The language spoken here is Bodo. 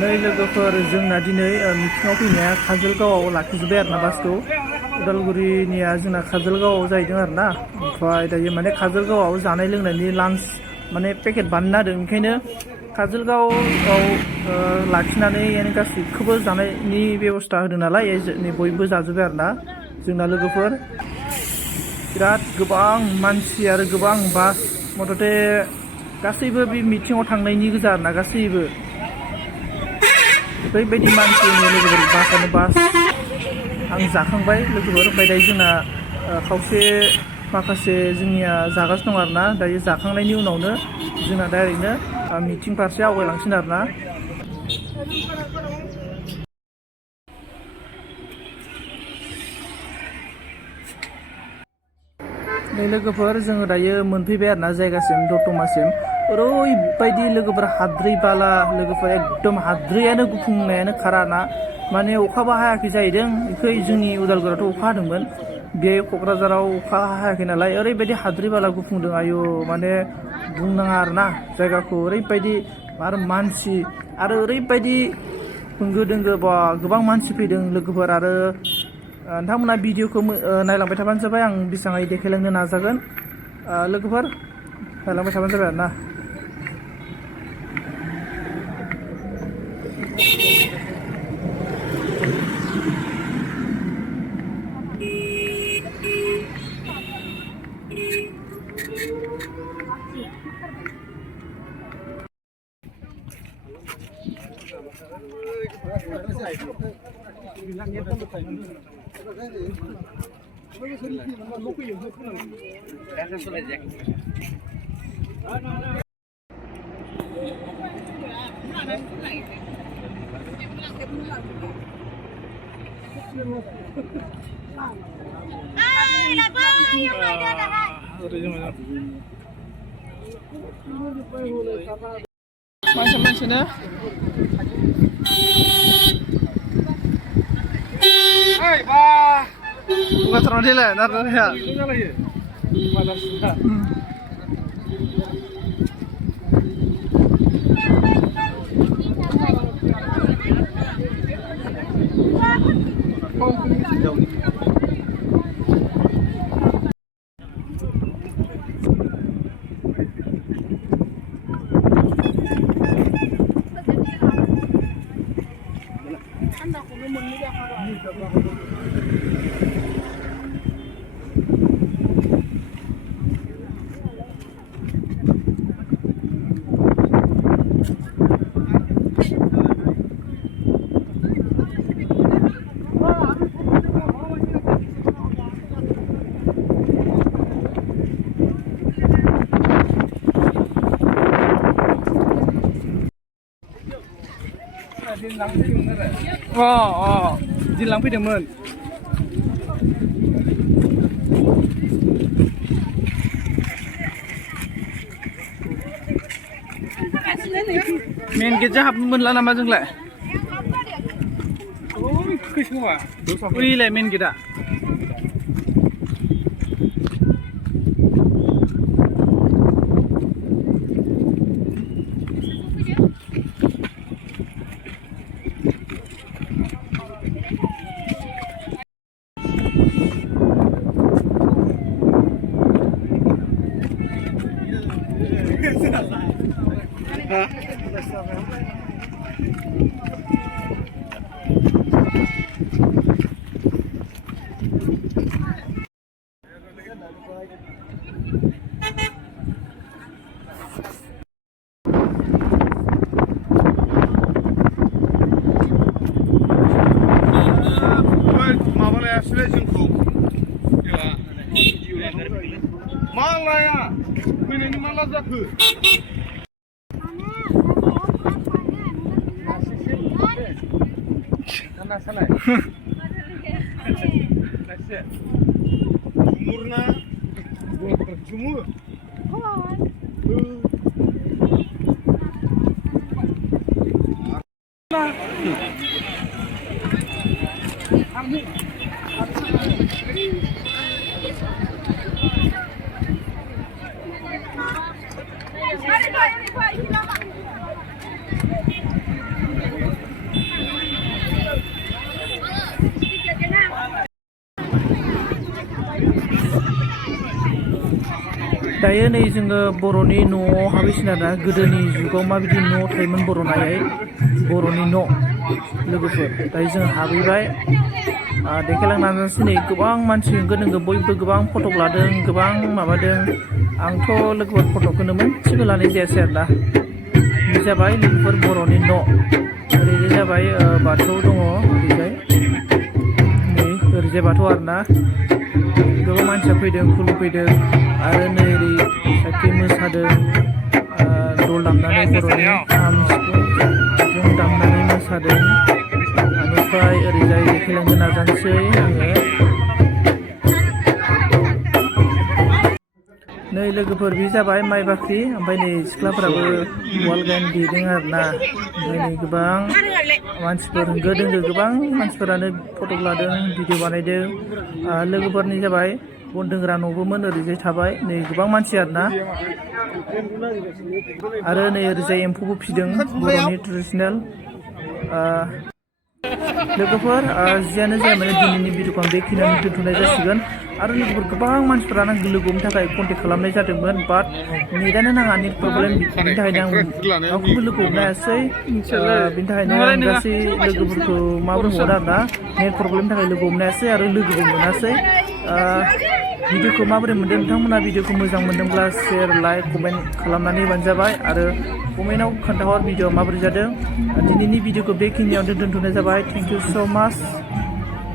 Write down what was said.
नै लोगोफोर जोंना दिनै मिटिङाव फैनाया काजलगावआव लाखिजोब्बाय आरोना बासखौ उदालगुरिनिया जोंना काजलगावआव जाहैदों आरोना ओमफ्राय दायो माने काजलगावआव जानाय लोंनायनि लान्च माने पेकेट बानायना होदों ओंखायनो काजलगावआव लाखिनानै गासैखौबो जानायनि बेबस्था होदों नालाय बयबो जाजोब्बाय आरोना जोंना लोगोफोर बिराद गोबां मानसि आरो गोबां बास मथथे गासैबो बे मिटिङाव थांनायनि गोजा आरोना गासैबो ओरैबायदि मानसिनि लोगोफोर बासानो बास आं जाखांबाय लोगोफोर ओमफ्राय दायो जोंना खावसे माखासे जोंनिया जागासिनो दं आरोना दायो जाखांनायनि उनावनो जोंना डाइरेक्टनो मिटिं फारसे आवगायलांसिन आरोना नै लोगोफोर जोङो दायो मोनफैबाय आरोना जायगासिम दतमासिम ओरैबायदि लोगोफोर हाद्रि बाला लोगोफोर एकदम हाद्रियानो गुफुंनायानो खारा ना माने अखाबो हायाखै जाहैदों बेखै जोंनि उदालगुरियावथ' अखा हादोंमोन बे क'क्राझाराव अखा हायाखै नालाय ओरैबायदि हाद्रि बाला गुफुंदों आयु माने बुंनाङा आरोना जायगाखौ ओरैबायदि आरो मानसि आरो ओरैबायदि होंगो दोंगो बा गोबां मानसि फैदों लोगोफोर आरो नोंथांमोना भिडिअखौ नायलांबाय थाबानो जाबाय आं बेसेबाङै देखायलांनो नाजागोन लोगोफोर नायलांबाय थाबानो जाबाय आरोना मानसिनो bukan terlalu lah, ntar ya. दिनलांफैदोंमोन मेन गेट हाबनो मोनला नामा जोंलाय ओइलाय मेन गेटआ Jumur. दायो नै जोङो बर'नि न'आव हाबैसिन आरोना गोदोनि जुगाव माबायदि न' थायोमोन बर'नायै बर'नि न' लोगोफोर दायो जों हाबैबाय देखायलांनो नाजानोसै नै गोबां मानसि होंगो दोंगो बयबो गोबां फट' लादों गोबां माबादों आंथ' लोगोफोर फट'खौनो मोनसेबो लानाय जायासै आरोना बे जाबाय लोगोफोर बर'नि न' ओरैजाय जाबाय बाथौ दङ ओरैजाय नै ओरैजाय बाथौ आरोना गोबां मानसिया फैदों खुलुमफैदों आरो नै ओरै साइडखै मोसादों दल दामनानै बर'नि खाम सिफुंजों दामनानै मोसादों बेनिफ्राय ओरैजाय देखायलांनो नाजानोसै आङो नै लोगोफोर बे जाबाय माइ बाख्रि ओमफ्राय नै सिख्लाफोराबो वाल गान देदों आरोना ओमफ्राय नै गोबां मानसिफोर होंगो दोंगो गोबां मानसिफोरानो फट' लादों भिडिअ बानायदों लोगोफोरनि जाबाय बन दोंग्रा न'बोमोन ओरैजाय थाबाय नै गोबां मानसि आरोना आरो नै ओरैजाय एम्फौबो फिदों बर'नि ट्रेडिसनेल लोगोफोर जियानो जाया माने दिनैनि भिडिअखौ आं बेखिनियावनो दोनथ'नाय जासिगोन आरो लोगोफोर गोबां मानसिफोरानो लोगो हमनो थाखाय कन्टेक्ट खालामनाय जादोंमोन बाट नेटानो नाङा नेट प्रब्लेम बिनि थाखायनो आं रावखौबो लोगो हमनो हायासै बिनि थाखायनो आं गासै लोगोफोरखौ माबोरै हरो आरोना नेट प्रब्लेमनि थाखाय लोगो हमनो हायासै आरो लोगोबो मोनासै भिडिअखौ माबोरै मोन्दों नोंथांमोना भिडिअखौ मोजां मोन्दोंब्ला शेयार लाइक कमेन्ट खालामनानै होबानो जाबाय आरो कमेन्टआव खोन्थाहर भिडिअआ माबोरै जादों दिनैनि भिडिअखौ बेखिनियावनो दोनथ'नाय जाबाय थेंक इउ स' माच